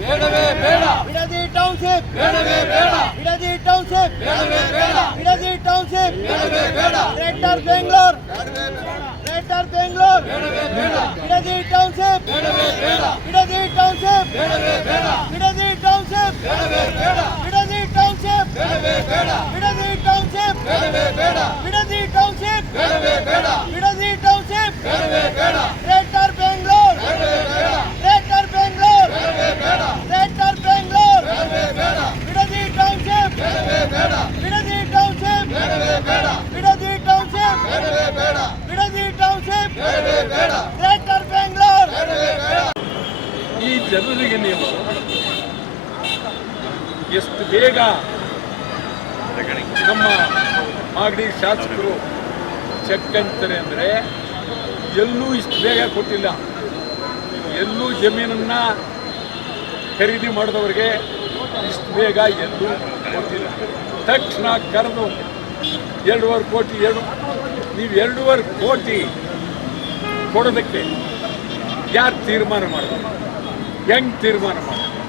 ಬೇಡವೇ ಬೇಡ ಬಿಡದಿ ಟೌನ್ಶಿಪ್ ಬೇಡವೇ ಬೇಡ ಬಿಡದಿ ಟೌನ್ಶಿಪ್ ಬೇಡವೇ ಬೇಡ ಬಿಡದಿ ಟೌನ್ಶಿಪ್ ಬೇಡವೇ ಬೇಡ ಗ್ರೇಟರ್ ಬೆಂಗಳೂರು ಗ್ರೇಟರ್ ಬೆಂಗಳೂರು ಬೇಡವೇ ಬೇಡ ಬಿಡದಿ ಟೌನ್ಶಿಪ್ ಬೇಡವೇ ಬೇಡ ಬಿಡದಿ ಟೌನ್ಶಿಪ್ ಬೇಡವೇ ಬೇಡ ಬಿಡದಿ ಟೌನ್ಶಿಪ್ ಬೇಡವೇ ಬೇಡ ಬಿಡದಿ ಟೌನ್ಶಿಪ್ ಬೇಡವೇ ಬೇಡ ಬಿಡದಿ ಟೌನ್ಶಿಪ್ ಬೇಡವೇ ಬೇಡ ಬಿಡದಿ ಟೌನ್ಶಿಪ್ ಬೇಡವೇ ಬೇಡ ಬಿಡದಿ ಟೌನ್ಶಿಪ್ ಬೇಡವೇ ಬೇಡ ಗ್ರೇಟರ್ ಬೆಂಗಳೂರು ಬೇಡವೇ ಬೇಡ ಗ್ರೇಟರ್ ಬೆಂಗಳೂರು ಬೇಡವೇ ಬೇಡ ಗ್ರೇಟರ್ ಬೆಂಗಳೂರು ಬೇಡವೇ ಬೇಡ ಬಿಡದಿ ಟೌನ್ಶಿಪ್ ಬೇಡವೇ ಬೇಡ ಬಿಡದಿ ಟೌನ್ಶಿಪ್ ಬೇಡವೇ ಬೇಡ ಬಿಡದಿ ಟೌನ್ಶಿಪ್ ಬೇಡವೇ ಬೇಡ ಬಿಡದಿ ಟೌನ್ಶಿಪ್ ಬೇಡವೇ ಬೇಡ ಗ್ರೇಟರ್ ಬೆಂಗಳೂರು ಬೇಡವೇ ಬೇಡ. ಈ ಜನರಿಗೆ ನೀವು ಎಷ್ಟು ಬೇಗ ನಮ್ಮ ಮಾಗಡಿ ಶಾಸಕರು ಚೆಕ್ ಅಂತಾರೆ ಅಂದರೆ ಎಲ್ಲೂ ಇಷ್ಟು ಬೇಗ ಕೊಟ್ಟಿಲ್ಲ. ಎಲ್ಲೂ ಜಮೀನನ್ನು ಖರೀದಿ ಮಾಡಿದವರಿಗೆ ಇಷ್ಟು ಬೇಗ ಎಲ್ಲೂ ಕೊಟ್ಟಿಲ್ಲ. ತಕ್ಷಣ ಕರೆದು 2.5 ಕೋಟಿ ನೀವು 2.5 ಕೋಟಿ ಕೊಡೋದಕ್ಕೆ ಯಾರು ತೀರ್ಮಾನ ಮಾಡೋದು? ಹೆಂಗೆ ತೀರ್ಮಾನ ಮಾಡೋದು?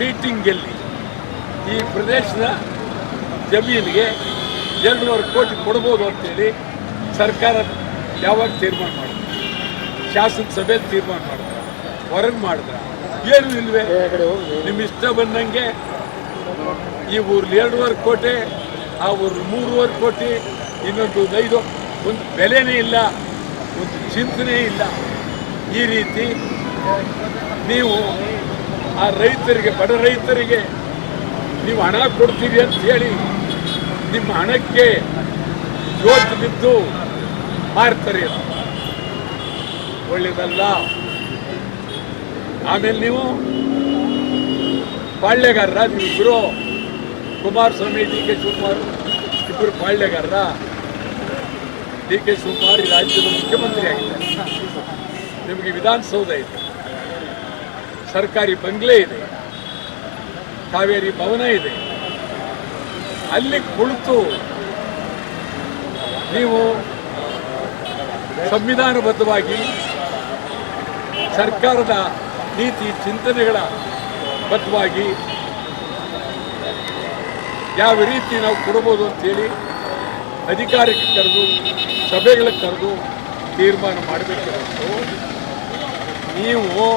ಮೀಟಿಂಗ್ ಎಲ್ಲಿ? ಈ ಪ್ರದೇಶದ ಜಮೀನಿಗೆ 2.5 ಕೋಟಿ ಕೊಡ್ಬೋದು ಅಂತೇಳಿ ಸರ್ಕಾರ ಯಾವಾಗ ತೀರ್ಮಾನ ಮಾಡಿದ್ರು? ಶಾಸನ ಸಭೆ ತೀರ್ಮಾನ ಮಾಡಿದ್ರು, ಹೊರಗೆ ಮಾಡಿದ್ರ? ಏನೂ ಇಲ್ವೇ. ನಿಮ್ಮ ಇಷ್ಟ ಬಂದಂಗೆ ಈ ಊರ್ಲಿ 2.5 ಕೋಟಿ, ಆ ಊರು 3.5 ಕೋಟಿ, ಇನ್ನೊಂದು 5, ಒಂದು ಬೆಲೆನೇ ಇಲ್ಲ, ಒಂದು ಚಿಂತನೆ ಇಲ್ಲ. ಈ ರೀತಿ ನೀವು ಆ ರೈತರಿಗೆ, ಬಡ ರೈತರಿಗೆ ನೀವು ಹಣ ಕೊಡ್ತೀವಿ ಅಂತ ಹೇಳಿ ನಿಮ್ಮ ಹಣಕ್ಕೆ ಜೋತು ಬಿದ್ದು ಮಾರ್ತಾರೆ. ಒಳ್ಳೆಯದಲ್ಲ. ಆಮೇಲೆ ನೀವು ಪಾಳ್ಯಗಾರರ, ನೀವಿಬ್ಬರು ಕುಮಾರಸ್ವಾಮಿ, ಡಿ ಕೆ ಶಿವಕುಮಾರ್ ಇಬ್ಬರು ಪಾಳ್ಯಗಾರರ. ಡಿ ಕೆ ಶಿವಕುಮಾರ್ ಈ ರಾಜ್ಯದ ಮುಖ್ಯಮಂತ್ರಿ ಆಗಿದ್ದಾರೆ. ನಿಮಗೆ ವಿಧಾನಸೌಧ ಇದೆ, ಸರ್ಕಾರಿ ಬಂಗ್ಲೆ ಇದೆ, ಕಾವೇರಿ ಭವನ ಇದೆ. ಅಲ್ಲಿ ಕುಳಿತು ನೀವು ಸಂವಿಧಾನಬದ್ಧವಾಗಿ ಸರ್ಕಾರದ ನೀತಿ ಚಿಂತನೆಗಳ ಬದ್ಧವಾಗಿ ಯಾವ ರೀತಿ ನಾವು ಕೊಡಬಹುದು ಅಂತೇಳಿ ಅಧಿಕಾರಕ್ಕೆ ಕರೆದು, ಸಭೆಗಳಿಗೆ ಕರೆದು ತೀರ್ಮಾನ ಮಾಡಬೇಕಿತ್ತು. ನೀವು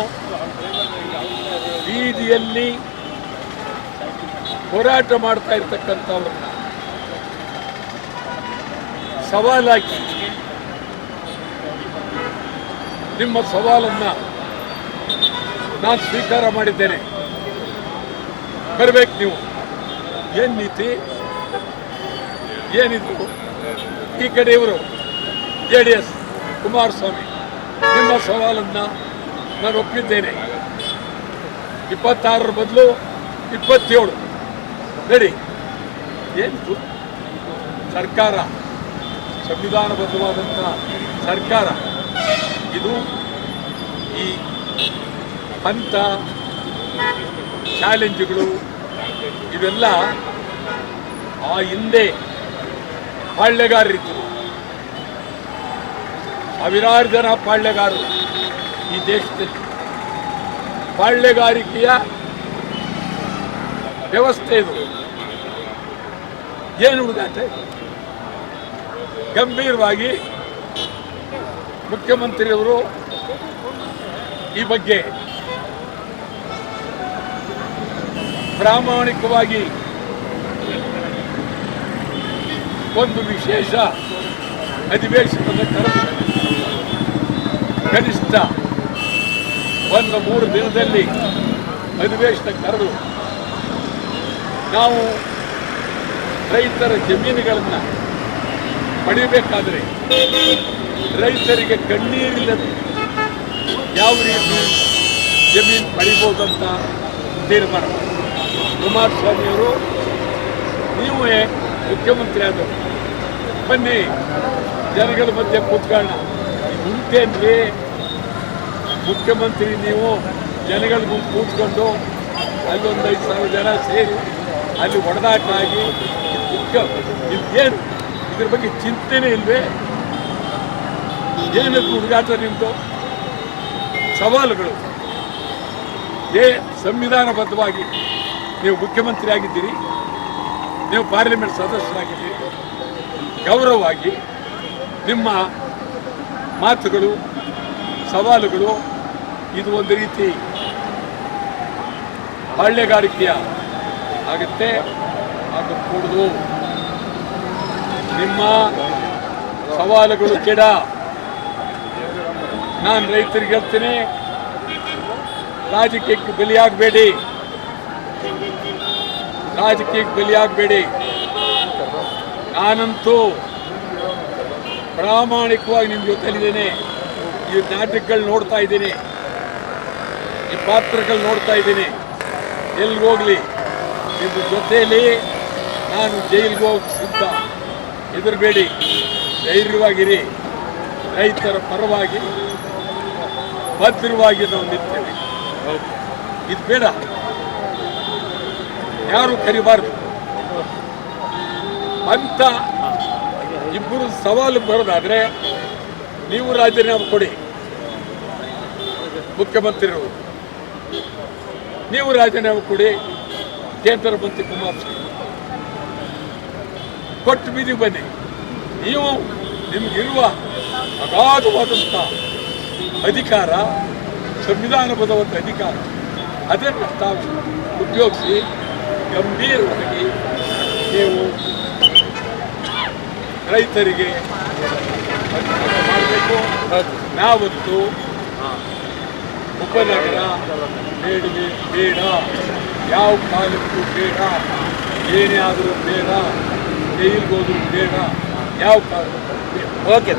ಬೀದಿಯಲ್ಲಿ ಹೋರಾಟ ಮಾಡ್ತಾ ಇರ್ತಕ್ಕಂಥವ್ರನ್ನ ಸವಾಲಾಗಿ, ನಿಮ್ಮ ಸವಾಲನ್ನು ನಾನು ಸ್ವೀಕಾರ ಮಾಡಿದ್ದೇನೆ, ಬರಬೇಕು ನೀವು. ಏನು ನೀತಿ, ಏನಿದು? ಈ ಕಡೆ ಇವರು JDS ಕುಮಾರಸ್ವಾಮಿ, ನಿಮ್ಮ ಸವಾಲನ್ನು ನಾನು ಒಪ್ಪಿದ್ದೇನೆ. 26 ಬದಲು 27 ರೆಡಿ. ಏನು ಸರ್ಕಾರ, ಸಂವಿಧಾನಬದ್ಧವಾದಂಥ ಸರ್ಕಾರ ಇದು. ಈ ಹಂತ ಚಾಲೆಂಜ್ಗಳು ಇವೆಲ್ಲ ಆ ಹಿಂದೆ ಪಾಳ್ಯಗಾರರಿದ್ದರು. ಸಾವಿರಾರು ಜನ ಪಾಳ್ಯಗಾರರು ಈ ದೇಶದಲ್ಲಿ. ಪಾಳ್ಯಗಾರಿಕೆಯ ವ್ಯವಸ್ಥೆ ಇದು. ಏನು ಹುಡುಗಾಟ? ಗಂಭೀರವಾಗಿ ಮುಖ್ಯಮಂತ್ರಿಯವರು ಈ ಬಗ್ಗೆ ಪ್ರಾಮಾಣಿಕವಾಗಿ ಒಂದು ವಿಶೇಷ ಅಧಿವೇಶನದ ಕರೆದು ಕನಿಷ್ಠ 1-3 ದಿನದಲ್ಲಿ ಅಧಿವೇಶನ ಕರೆದು ನಾವು ರೈತರ ಜಮೀನುಗಳನ್ನು ಪಡೆಯಬೇಕಾದರೆ ರೈತರಿಗೆ ಕಣ್ಣೀರಿಲ್ಲದೆ ಯಾವ ರೀತಿ ಜಮೀನು ಪಡಿಬೋದಂತ ತೀರ್ಮಾನ. ಕುಮಾರಸ್ವಾಮಿಯವರು ನೀವೇ ಮುಖ್ಯಮಂತ್ರಿ ಆದವರು, ಬನ್ನಿ ಜನಗಳ ಮಧ್ಯೆ ಕೂತ್ಕೊಳ್ಳೋಣ. ಮುಂಚೆನ್ರಿ ಮುಖ್ಯಮಂತ್ರಿ ನೀವು ಜನಗಳ ಮುಂದೆ ಕೂತ್ಕೊಂಡು ಅಲ್ಲೊಂದು 5,000 ಜನ ಸೇರಿ ಅಲ್ಲಿ ಹೊಡೆದಾಟ ಆಗಿ ಇದೇನು ಇದ್ರ ಬಗ್ಗೆ ಚಿಂತನೆ ಇಲ್ವೇ? ಏನಕ್ಕೆ ಹುಡುಗಾಟ ನಿಮ್ಮದು? ಸವಾಲುಗಳು ಸಂವಿಧಾನಬದ್ಧವಾಗಿ ನೀವು ಮುಖ್ಯಮಂತ್ರಿ ಆಗಿದ್ದೀರಿ, ನೀವು ಪಾರ್ಲಿಮೆಂಟ್ ಸದಸ್ಯರಾಗಿದ್ದೀರಿ, ಗೌರವವಾಗಿ ನಿಮ್ಮ ಮಾತುಗಳು, ಸವಾಲುಗಳು ಇದು ಒಂದು ರೀತಿ ಬಾಳ್ಯಗಾರಿಕೆಯ ಆಗುತ್ತೆ, ಆಗಕೂಡದು. ನಿಮ್ಮ ಸವಾಲುಗಳು ಕೆಡ. ನಾನು ರೈತರಿಗೆ ಹೇಳ್ತೀನಿ, ರಾಜಕೀಯಕ್ಕೆ ಬಲಿಯಾಗಬೇಡಿ, ರಾಜಕೀಯಕ್ಕೆ ಬಲಿಯಾಗಬೇಡಿ. ನಾನಂತೂ ಪ್ರಾಮಾಣಿಕವಾಗಿ ನಿಮ್ಮ ಜೊತೆಲಿದ್ದೇನೆ. ಈ ನಾಟಕಗಳು ನೋಡ್ತಾ ಇದ್ದೀನಿ, ಈ ಪಾತ್ರಗಳು ನೋಡ್ತಾ ಇದ್ದೀನಿ. ಎಲ್ಲಿಗೋಗ್ಲಿ ನಿಮ್ಮ ಜೊತೆಯಲ್ಲಿ ನಾನು ಜೈಲಿಗೆ ಹೋಗಿ ಸಿದ್ಧ. ಹೆದರಬೇಡಿ, ಧೈರ್ಯವಾಗಿರಿ. ರೈತರ ಪರವಾಗಿ ಭದ್ರವಾಗಿ ನಾವು ನಿಲ್ತೇವೆ. ಇದು ಬೇಡ, ಯಾರು ಕರಿಬಾರ್ದು ಅಂತ ಇಬ್ಬರು ಸವಾಲು ಬರೋದಾದ್ರೆ ನೀವು ರಾಜೀನಾಮೆ ಕೊಡಿ. ಮುಖ್ಯಮಂತ್ರಿಗಳು ನೀವು ರಾಜೀನಾಮೆ ಕೊಡಿ. ಕೇಂದ್ರ ಮಂತ್ರಿ ಕುಮಾರಸ್ವಾಮಿ ಕೊಟ್ಟು ಬೀದಿಗೆ ಬನ್ನಿ. ನೀವು ನಿಮಗಿರುವ ಅಗಾಧವಾದಂಥ ಅಧಿಕಾರ, ಸಂವಿಧಾನಬದ್ಧವಾದ ಅಧಿಕಾರ, ಅದನ್ನು ತಾವು ಉಪಯೋಗಿಸಿ ಗಂಭೀರವಾಗಿ ನೀವು ರೈತರಿಗೆ ಮಾಡಬೇಕು. ನಾವಂತೂ ಉಪನಗರ ಬೇಡವೇ ಬೇಡ, ಯಾವ ಕಾಲಕ್ಕೂ ಬೇಡ, ಏನೇ ಆದರೂ ಬೇಡ, ಜೈಲಿಗೆ ಹೋದ್ರೂ ಬೇಡ, ಯಾವ ಕಾಲಕ್ಕೂ ಬೇಡ. ಓಕೆ.